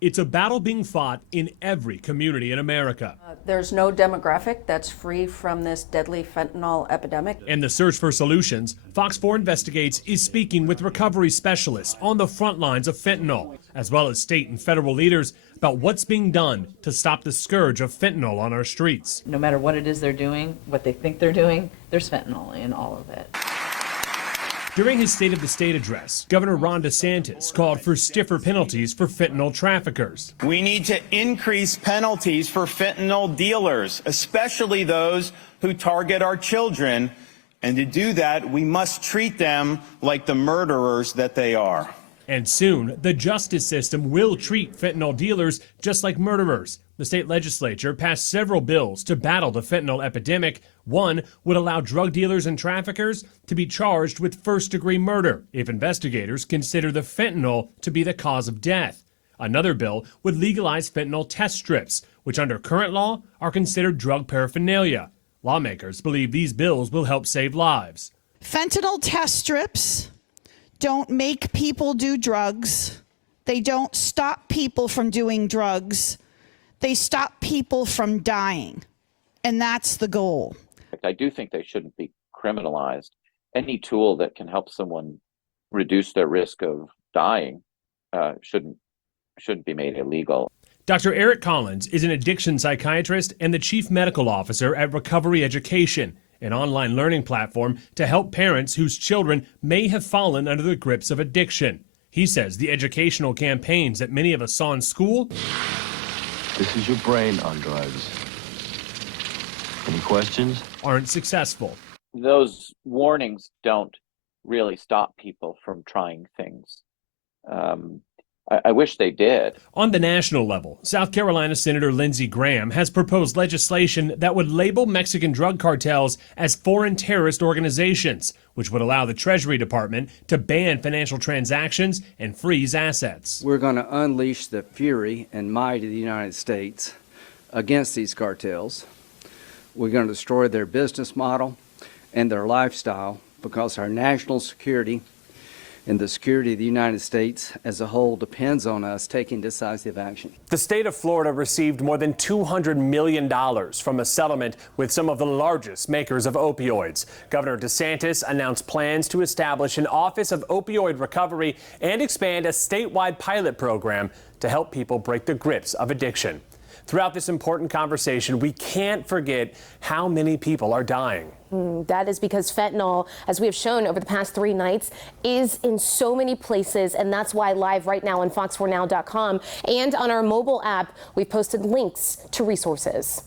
It's a battle being fought in every community in America. There's no demographic that's free from this deadly fentanyl epidemic. And the search for solutions, Fox 4 Investigates is speaking with recovery specialists on the front lines of fentanyl, as well as state and federal leaders about what's being done to stop the scourge of fentanyl on our streets. No matter what it is they're doing, what they think they're doing, there's fentanyl in all of it. During his State of the State address, Governor Ron DeSantis called for stiffer penalties for fentanyl traffickers. We need to increase penalties for fentanyl dealers, especially those who target our children. And to do that, we must treat them like the murderers that they are. And soon, the justice system will treat fentanyl dealers just like murderers. The state legislature passed several bills to battle the fentanyl epidemic. One would allow drug dealers and traffickers to be charged with first-degree murder if investigators consider the fentanyl to be the cause of death. Another bill would legalize fentanyl test strips, which under current law are considered drug paraphernalia. Lawmakers believe these bills will help save lives. Fentanyl test strips don't make people do drugs. They don't stop people from doing drugs. They stop people from dying. And that's the goal. I do think they shouldn't be criminalized. Any tool that can help someone reduce their risk of dying shouldn't be made illegal. Dr. Eric Collins is an addiction psychiatrist and the chief medical officer at Recovery Education, an online learning platform to help parents whose children may have fallen under the grips of addiction. He says the educational campaigns that many of us saw in school. This is your brain on drugs. Any questions? Aren't successful. Those warnings don't really stop people from trying things. I wish they did. On the national level, South Carolina Senator Lindsey Graham has proposed legislation that would label Mexican drug cartels as foreign terrorist organizations, which would allow the Treasury Department to ban financial transactions and freeze assets. We're going to unleash the fury and might of the United States against these cartels. We're going to destroy their business model and their lifestyle because our national security and the security of the United States as a whole depends on us taking decisive action. The state of Florida received more than $200 million from a settlement with some of the largest makers of opioids. Governor DeSantis announced plans to establish an Office of Opioid Recovery and expand a statewide pilot program to help people break the grips of addiction. Throughout this important conversation, we can't forget how many people are dying. That is because fentanyl, as we have shown over the past 3 nights, is in so many places, and that's why live right now on fox4now.com and on our mobile app, we've posted links to resources.